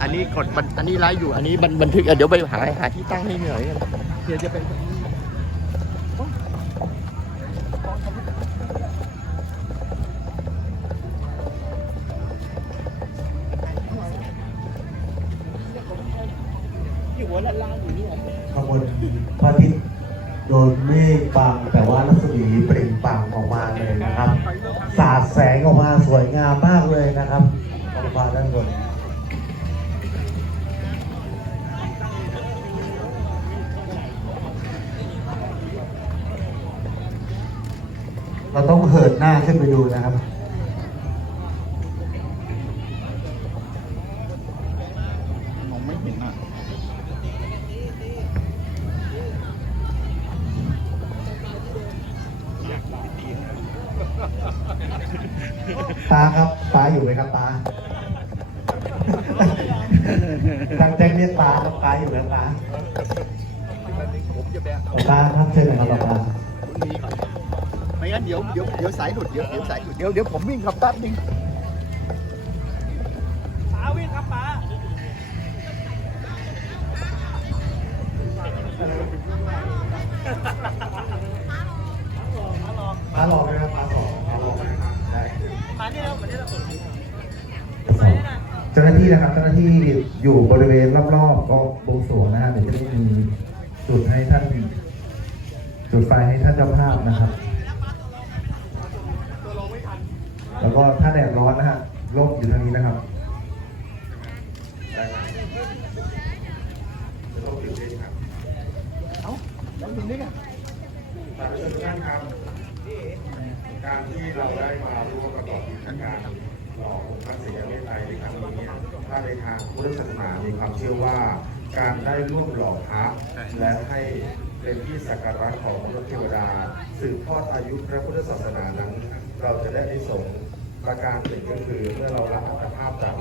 อันนี้กดบันอันนี้ไลฟ์อยู่ อันนี้บันบันทึกอะเดี๋ยวไปหาหาที่ตั้งให้เหนื่อยกันเดี๋ยวจะเป็นแบบนี้อยู่หัวละล่างอยู่นี่ข้างบนพระอาทิตย์โดนเมฆบังแต่ว่ารัศมีเปล่งปลั่งออกมาเลยนะครับ สาดแสงออกมาสวยงามมากเลยนะครับท้องฟ้าด้านบน เราต้องเหินหน้าขึ้นไปดูนะครับมองไม่เห็นอะตาครับตาอยู่ไหมครับตาทางแจ้งเรียกตาครับตาอยู่ไหมตาผมจะไปเอาตาครับเชิญเลยครับตา เดี๋ยวเดี๋ยวเดี๋ยวสายหลุดเดี๋ยวเดี๋ยวสายหลุดเดี๋ยวเดี๋ยวผมวิ่งขับแป๊บนึงป๋าวิ่งครับป๋าปลาหลอกไหมครับปลาสองปลาหลอกไหมครับได้มานี่แล้วมานี่แล้วเจ้าหน้าที่นะครับเจ้าหน้าที่อยู่บริเวณรอบๆก็บวงสรวงนะฮะเดี๋ยวจะได้มีจุดให้ท่านจุดไฟให้ท่านเจ้าภาพนะครับ แล้วก็ถ้าแดดร้อนนะฮะร่มอยู่ทางนี้นะครับรับจะต้องติดด้วยครับเอ้าล้วมึงนึกอะฝากไว้ด้วยทุกท่านครับการที่เราได้มาร่วมประกอบกิจการหล่อองค์พระศรีอริยไตรในครั้งนี้เนี่ยถ้าในทางพุทธศาสนามีความเชื่อว่าการได้ร่วมหล่อพระและให้เป็นที่สักการะของมนุษย์เทวดาสืบทอดอายุพระพุทธศาสนานั้น เราจะได้ในสงส์ ประการหนึ่งก็คือเมื่อเราละอัตภาพจาก